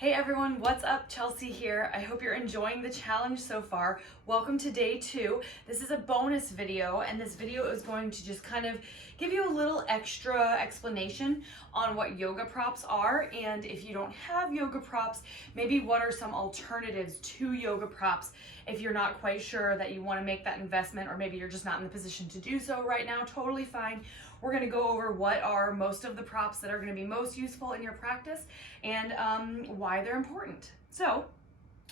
Hey everyone, what's up? Chelsea here. I hope you're enjoying the challenge so far. Welcome to day 2. This is a bonus video, and this video is going to just kind of give you a little extra explanation on what yoga props are, and if you don't have yoga props, maybe what are some alternatives to yoga props if you're not quite sure that you want to make that investment, or maybe you're just not in the position to do so right now. Totally fine. We're going to go over what are most of the props that are going to be most useful in your practice and why they're important. So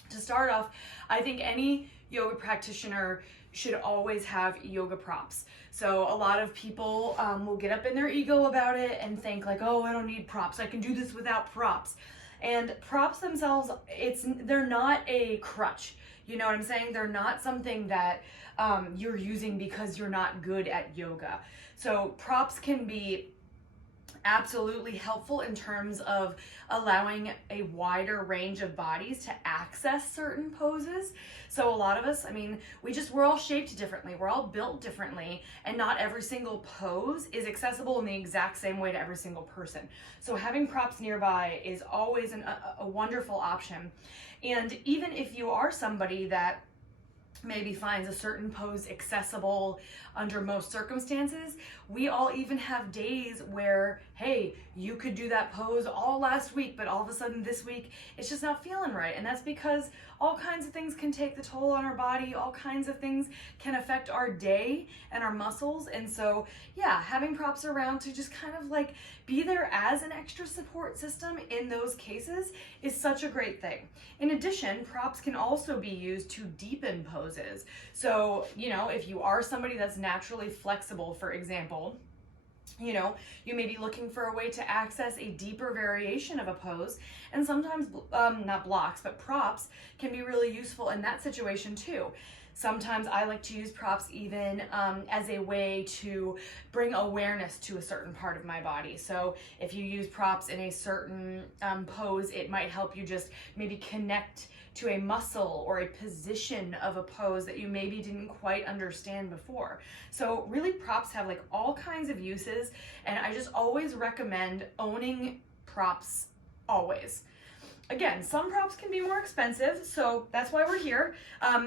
to start off, I think any yoga practitioner should always have yoga props. So a lot of people will get up in their ego about it and think like, oh, I don't need props. I can do this without props. And props themselves, they're not a crutch. You know what I'm saying? They're not something that you're using because you're not good at yoga. So props can be absolutely helpful in terms of allowing a wider range of bodies to access certain poses. So a lot of us, we're all shaped differently. We're all built differently, and not every single pose is accessible in the exact same way to every single person. So having props nearby is always a wonderful option. And even if you are somebody that maybe finds a certain pose accessible under most circumstances, we all even have days where, hey, you could do that pose all last week, but all of a sudden this week it's just not feeling right. And that's because all kinds of things can take the toll on our body. All kinds of things can affect our day and our muscles. And so yeah, having props around to just kind of like be there as an extra support system in those cases is such a great thing. In addition, props can also be used to deepen poses. So, if you are somebody that's naturally flexible, for example, you may be looking for a way to access a deeper variation of a pose, and sometimes not blocks, but props can be really useful in that situation too. Sometimes I like to use props even as a way to bring awareness to a certain part of my body. So if you use props in a certain pose, it might help you just maybe connect to a muscle or a position of a pose that you maybe didn't quite understand before. So really, props have like all kinds of uses, and I just always recommend owning props always. Again, some props can be more expensive, so that's why we're here.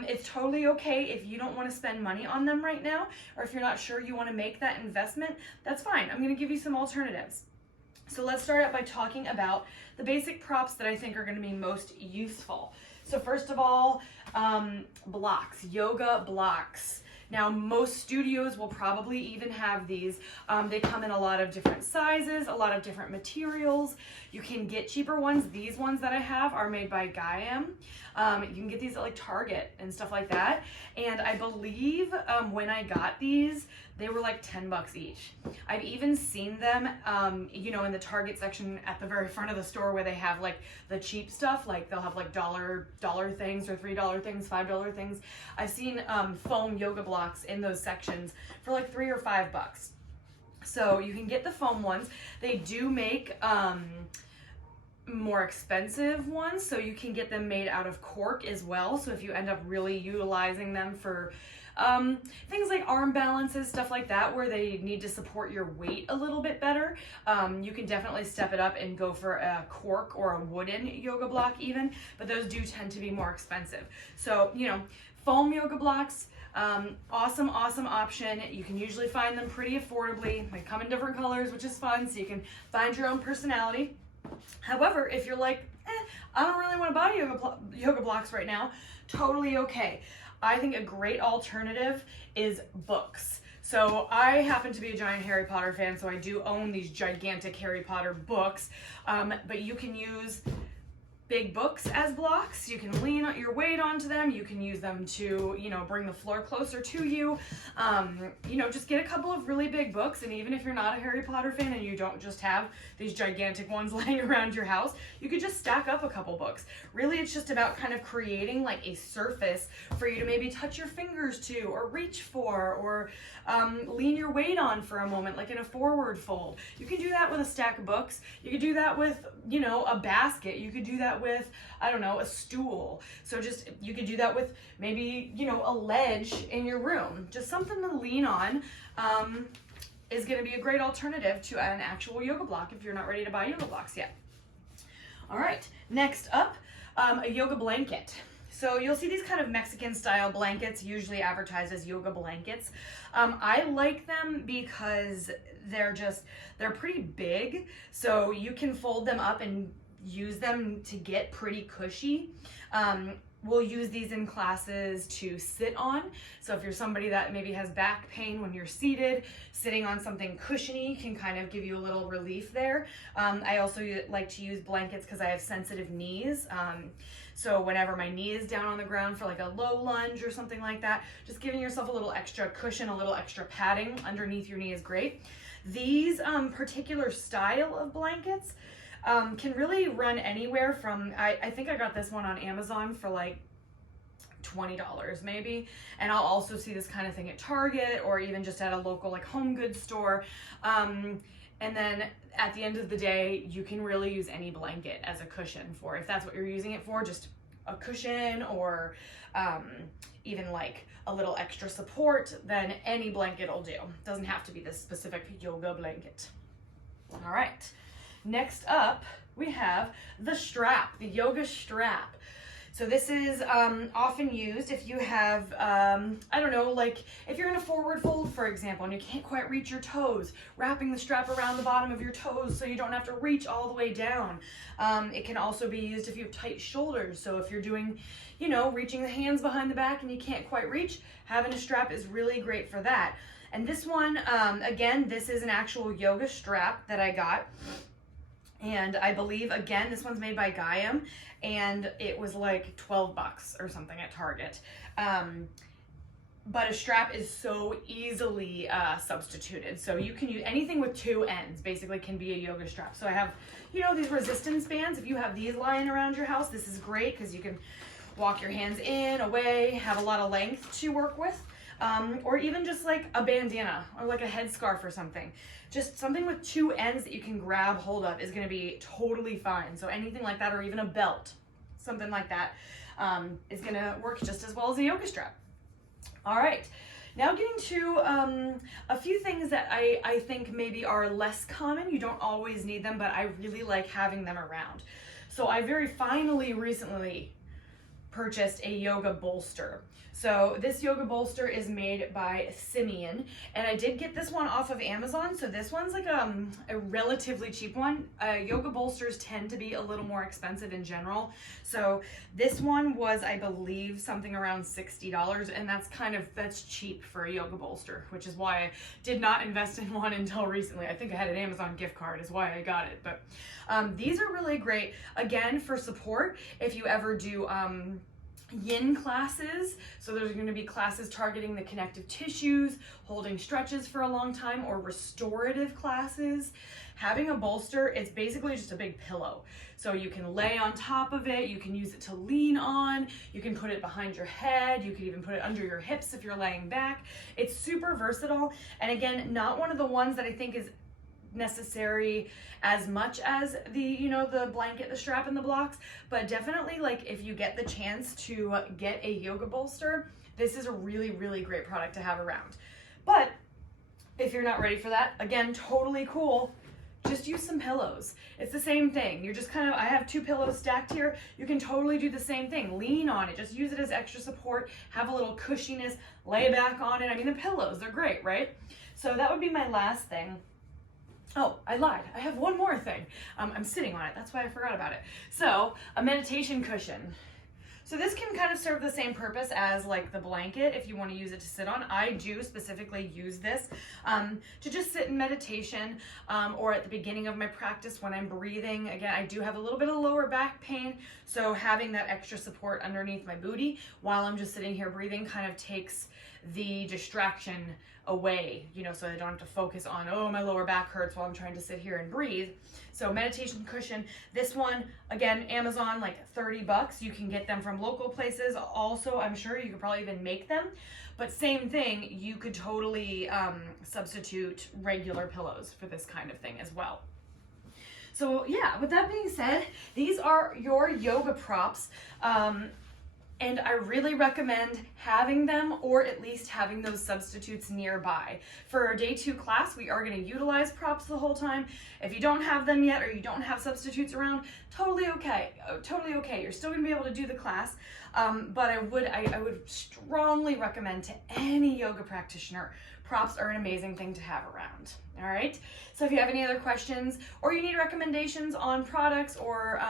It's totally okay if you don't want to spend money on them right now, or if you're not sure you want to make that investment, that's fine. I'm going to give you some alternatives. So let's start out by talking about the basic props that I think are going to be most useful. So first of all, blocks, yoga blocks. Now, most studios will probably even have these. They come in a lot of different sizes, a lot of different materials. You can get cheaper ones. These ones that I have are made by Gaiam. You can get these at like Target and stuff like that. And I believe when I got these, they were like $10 each. I've even seen them, in the Target section at the very front of the store where they have like the cheap stuff. Like they'll have like dollar things or $3 things, $5 things. I've seen foam yoga blocks in those sections for like $3 or $5. So you can get the foam ones. They do make more expensive ones, so you can get them made out of cork as well. So if you end up really utilizing them for things like arm balances, stuff like that, where they need to support your weight a little bit better, you can definitely step it up and go for a cork or a wooden yoga block even, but those do tend to be more expensive. So, foam yoga blocks, awesome option. You can usually find them pretty affordably. They come in different colors, which is fun, so you can find your own personality. However, if you're like, I don't really want to buy yoga blocks right now, totally okay. I think a great alternative is books. So I happen to be a giant Harry Potter fan, so I do own these gigantic Harry Potter books, but you can use big books as blocks. You can lean your weight onto them. You can use them to, bring the floor closer to you. Just get a couple of really big books. And even if you're not a Harry Potter fan and you don't just have these gigantic ones laying around your house, you could just stack up a couple books. Really, it's just about kind of creating like a surface for you to maybe touch your fingers to, or reach for, or lean your weight on for a moment, like in a forward fold. You can do that with a stack of books. You could do that with, a basket. You could do that with, a stool. So you could do that with maybe, a ledge in your room. Just something to lean on is going to be a great alternative to an actual yoga block if you're not ready to buy yoga blocks yet. All right, next up, a yoga blanket. So you'll see these kind of Mexican style blankets usually advertised as yoga blankets. I like them because they're pretty big, so you can fold them up and use them to get pretty cushy. We'll use these in classes to sit on. So if you're somebody that maybe has back pain when you're seated, sitting on something cushiony can kind of give you a little relief there. I also like to use blankets because I have sensitive knees. So whenever my knee is down on the ground for like a low lunge or something like that, just giving yourself a little extra cushion, a little extra padding underneath your knee is great. These particular style of blankets can really run anywhere from, I think I got this one on Amazon for like $20 maybe, and I'll also see this kind of thing at Target or even just at a local like home goods store. And then at the end of the day, you can really use any blanket as a cushion for, if that's what you're using it for, just a cushion or even like a little extra support, then any blanket will do. Doesn't have to be this specific yoga blanket. All right. Next up, we have the strap, the yoga strap. So this is often used if you have, I don't know, like if you're in a forward fold, for example, and you can't quite reach your toes, wrapping the strap around the bottom of your toes so you don't have to reach all the way down. It can also be used if you have tight shoulders. So if you're doing, you know, reaching the hands behind the back and you can't quite reach, having a strap is really great for that. And this one, again, this is an actual yoga strap that I got. And I believe, again, this one's made by Gaiam, and it was like 12 bucks or something at Target. But a strap is so easily substituted. So you can use anything with two ends, basically can be a yoga strap. So I have, you know, these resistance bands. If you have these lying around your house, this is great because you can walk your hands in, away, have a lot of length to work with. Or even just like a bandana or like a headscarf or something. Just something with two ends that you can grab hold of is going to be totally fine. So anything like that, or even a belt, something like that, is going to work just as well as a yoga strap. All right, now getting to a few things that I think maybe are less common. You don't always need them, but I really like having them around. So I very finally recently purchased a yoga bolster. So this yoga bolster is made by Simeon, and I did get this one off of Amazon. So this one's like a relatively cheap one. Yoga bolsters tend to be a little more expensive in general. So this one was, I believe, something around $60, and that's cheap for a yoga bolster, which is why I did not invest in one until recently. I think I had an Amazon gift card is why I got it. But these are really great, again, for support if you ever do yin classes. So there's going to be classes targeting the connective tissues, holding stretches for a long time, or restorative classes. Having a bolster, it's basically just a big pillow. So you can lay on top of it, you can use it to lean on, you can put it behind your head, you can even put it under your hips if you're laying back. It's super versatile, and again, not one of the ones that I think is necessary as much as the blanket, the strap, and the blocks, but definitely, like, if you get the chance to get a yoga bolster, this is a really, really great product to have around. But if you're not ready for that, again, totally cool. Just use some pillows. It's the same thing. You're just I have two pillows stacked here. You can totally do the same thing. Lean on it. Just use it as extra support. Have a little cushiness. Lay back on it. I mean, the pillows, they're great, right? So that would be my last thing. Oh, I lied. I have one more thing. I'm sitting on it. That's why I forgot about it. So, a meditation cushion. So this can kind of serve the same purpose as like the blanket if you want to use it to sit on. I do specifically use this to just sit in meditation or at the beginning of my practice when I'm breathing. Again, I do have a little bit of lower back pain, so having that extra support underneath my booty while I'm just sitting here breathing kind of takes the distraction away, so I don't have to focus on, oh, my lower back hurts while I'm trying to sit here and breathe. So meditation cushion, this one, again, Amazon, like 30 bucks. You can get them from local places. Also, I'm sure you could probably even make them, but same thing, you could totally substitute regular pillows for this kind of thing as well. So yeah, with that being said, these are your yoga props. And I really recommend having them, or at least having those substitutes nearby. For our day 2 class, we are going to utilize props the whole time. If you don't have them yet, or you don't have substitutes around, totally okay. Totally okay. You're still going to be able to do the class, but I would strongly recommend to any yoga practitioner, props are an amazing thing to have around. All right. So if you have any other questions, or you need recommendations on products or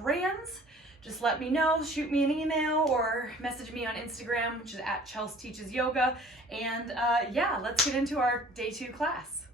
brands, just let me know, shoot me an email or message me on Instagram, which is @ChelseTeachesYoga. And yeah, let's get into our day 2 class.